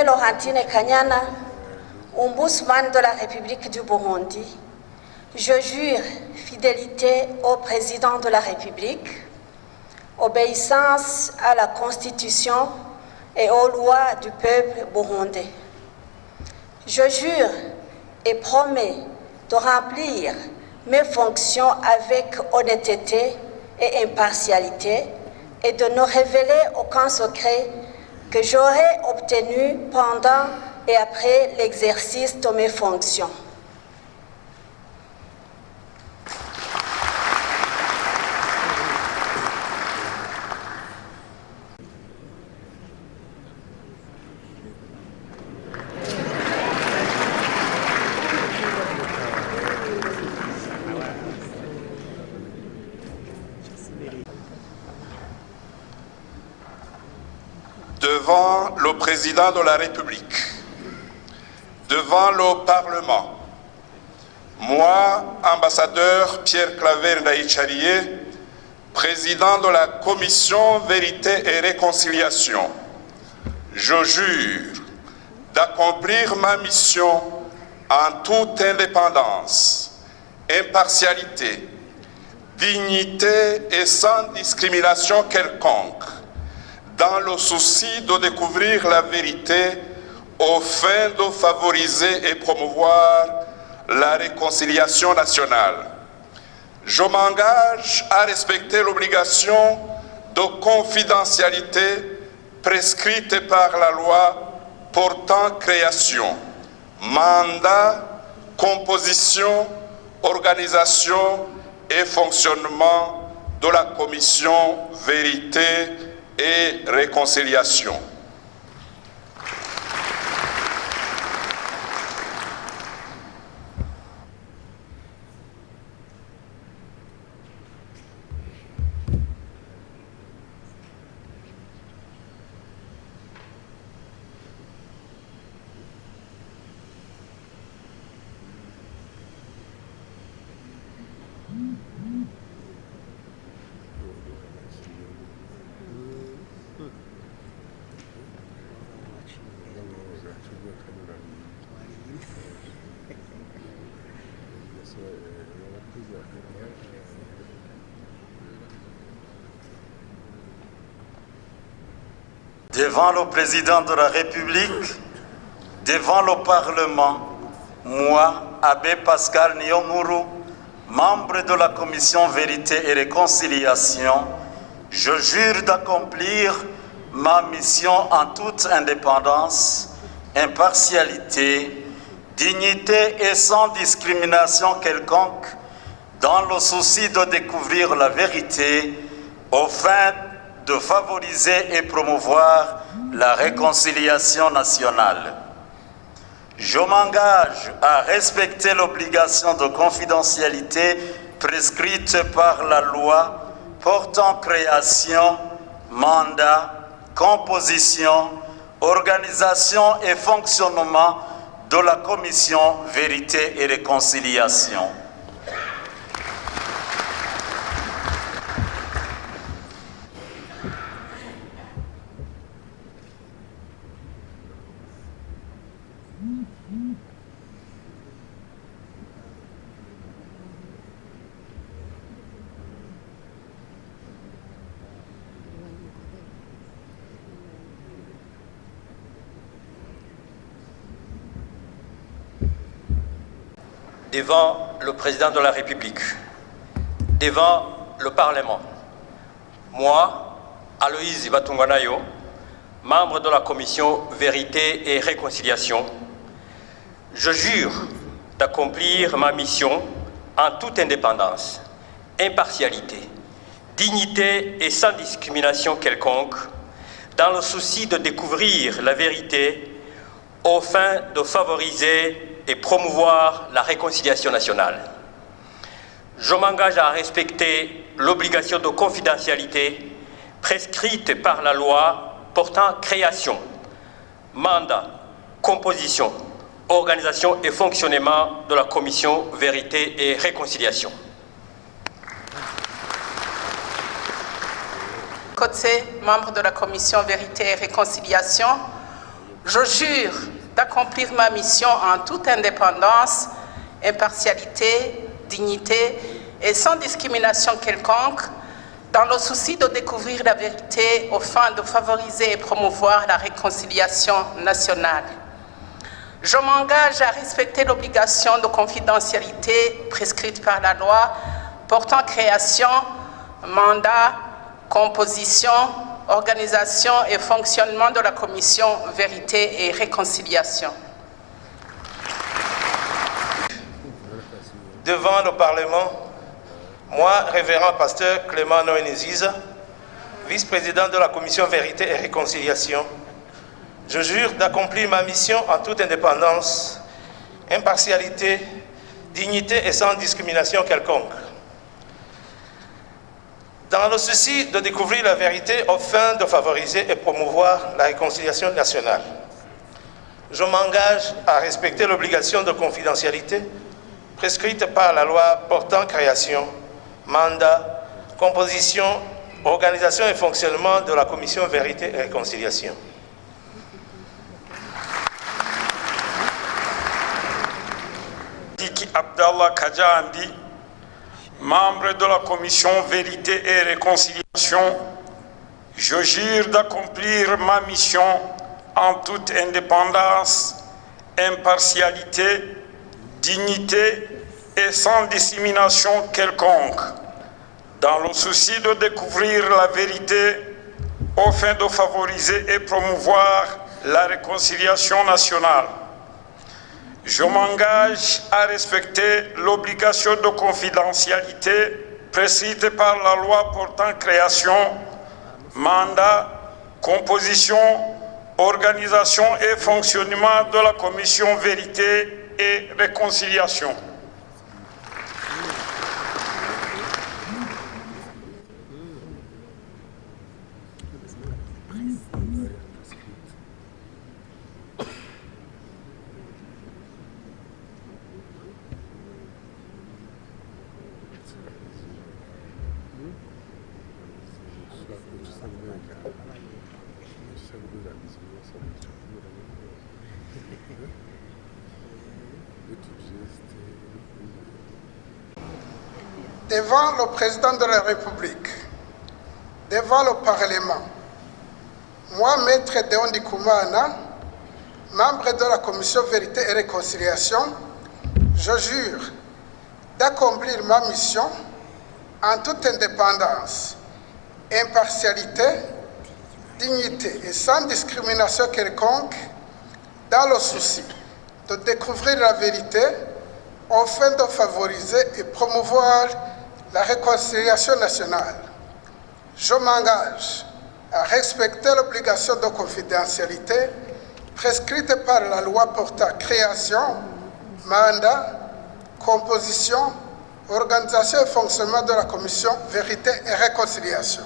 Aimé Laurentine Kanyana, ombudsman de la République du Burundi, je jure fidélité au président de la République, obéissance à la Constitution et aux lois du peuple burundais. Je jure et promets de remplir mes fonctions avec honnêteté et impartialité et de ne révéler aucun secret que j'aurai obtenu pendant et après l'exercice de mes fonctions. Devant le président de la République, devant le Parlement, moi, ambassadeur Pierre Claver Ndayicariye, président de la Commission Vérité et Réconciliation, je jure d'accomplir ma mission en toute indépendance, impartialité, dignité et sans discrimination quelconque, dans le souci de découvrir la vérité au fin de favoriser et promouvoir la réconciliation nationale. Je m'engage à respecter l'obligation de confidentialité prescrite par la loi portant création, mandat, composition, organisation et fonctionnement de la Commission Vérité et Réconciliation. Devant le président de la République, devant le Parlement, moi, Abbé Pascal Niyomuru, membre de la Commission Vérité et Réconciliation, je jure d'accomplir ma mission en toute indépendance, impartialité, dignité et sans discrimination quelconque, dans le souci de découvrir la vérité, au fin de favoriser et promouvoir la réconciliation nationale. Je m'engage à respecter l'obligation de confidentialité prescrite par la loi portant création, mandat, composition, organisation et fonctionnement de la Commission Vérité et Réconciliation. Devant le président de la République, devant le Parlement, moi, Aloïse Batunganayo, membre de la Commission Vérité et Réconciliation, je jure d'accomplir ma mission en toute indépendance, impartialité, dignité et sans discrimination quelconque, dans le souci de découvrir la vérité, au fin de favoriser et promouvoir la réconciliation nationale. Je m'engage à respecter l'obligation de confidentialité prescrite par la loi portant création, mandat, composition, organisation et fonctionnement de la Commission Vérité et Réconciliation. Côté membre de la Commission Vérité et Réconciliation, Je jure d'accomplir ma mission en toute indépendance, impartialité, dignité et sans discrimination quelconque, dans le souci de découvrir la vérité aux fins de favoriser et promouvoir la réconciliation nationale. Je m'engage à respecter l'obligation de confidentialité prescrite par la loi portant création, mandat, composition, organisation et fonctionnement de la commission Vérité et Réconciliation. Devant le Parlement, moi, révérend pasteur Clément Noénéziza, vice-président de la commission Vérité et Réconciliation, je jure d'accomplir ma mission en toute indépendance, impartialité, dignité et sans discrimination quelconque. Dans le souci de découvrir la vérité aux fins de favoriser et promouvoir la réconciliation nationale, je m'engage à respecter l'obligation de confidentialité prescrite par la loi portant création, mandat, composition, organisation et fonctionnement de la commission Vérité et Réconciliation. Diki Abdallah Kajandi, membre de la commission Vérité et Réconciliation, je jure d'accomplir ma mission en toute indépendance, impartialité, dignité et sans discrimination quelconque, dans le souci de découvrir la vérité aux fins de favoriser et promouvoir la réconciliation nationale. Je m'engage à respecter l'obligation de confidentialité prescrite par la loi portant création, mandat, composition, organisation et fonctionnement de la commission Vérité et Réconciliation. Devant le président de la République, devant le Parlement, moi, Maître Deondi Koumana, membre de la commission Vérité et Réconciliation, je jure d'accomplir ma mission en toute indépendance, impartialité, dignité et sans discrimination quelconque, dans le souci de découvrir la vérité afin de favoriser et promouvoir la réconciliation nationale. Je m'engage à respecter l'obligation de confidentialité prescrite par la loi portant création, mandat, composition, organisation et fonctionnement de la commission Vérité et Réconciliation.